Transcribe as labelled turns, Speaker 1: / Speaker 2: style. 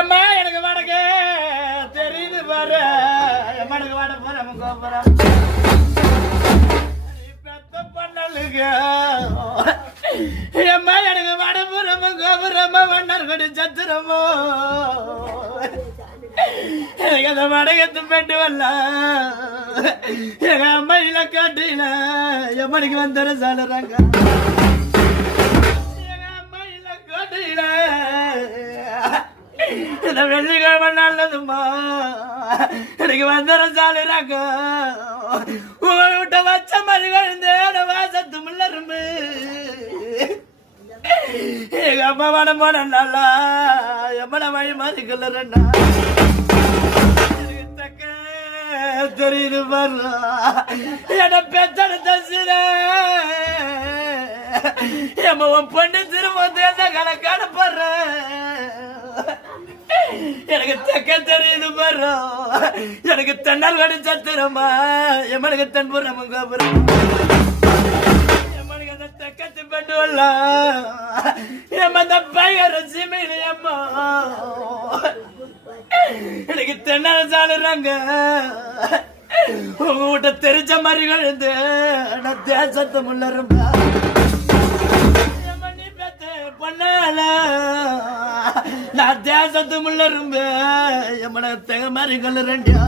Speaker 1: ஏம்மா எனக்கு வடக்கு. தெரியுது பாரு. எம்மா எனக்கு வட போறேன் கோபுரம் பண்ணலுக்கு. எம்மா எனக்கு வடபுரம் கோபுரமா வண்ணர் கொடி சத்திரமோ. எனக்கு அந்த வடகத்து பெண்டு வரல. எங்க அம்மையில காட்டில எம்மனுக்கு வந்துற சாலுறாங்க இந்த வெள்ளிக்கிழமை நல்லதுமா எனக்கு வந்துற சாலுறாங்க உங்களை விட்ட வச்ச மாதிரி விழுந்து வாசத்து முள்ளரும்பு எங்க அம்மா மன போன நல்லா எம்மன வழி மாதிரி கிளறா தெரியுது பாரு என்ன பெத்தெடுத்த சிற எம்ம உன் பொண்ணு திரும்ப தேச கணக்கான போடுற? எனக்கு தக்க தெரியுது பாரு. எனக்கு தென்னல் கடி சத்துறமா எம்மனுக்கு தென்புறம் கோபுரம். எம்மனுக்கு அந்த தெக்கத்து பெண்டு வரலாம் எம்ம அந்த பையன் சிமையில எம்மா எனக்கு தென்னால சாடுறாங்க உங்க வீட்டை தெரிச்ச மாதிரி கழுந்து நான் தேசத்து முள்ளரும்பா பொண்ணு. தேசத்து முள்ள ரொம்ப. எம்மன தெக மாதிரி கல்லு ரெண்டியா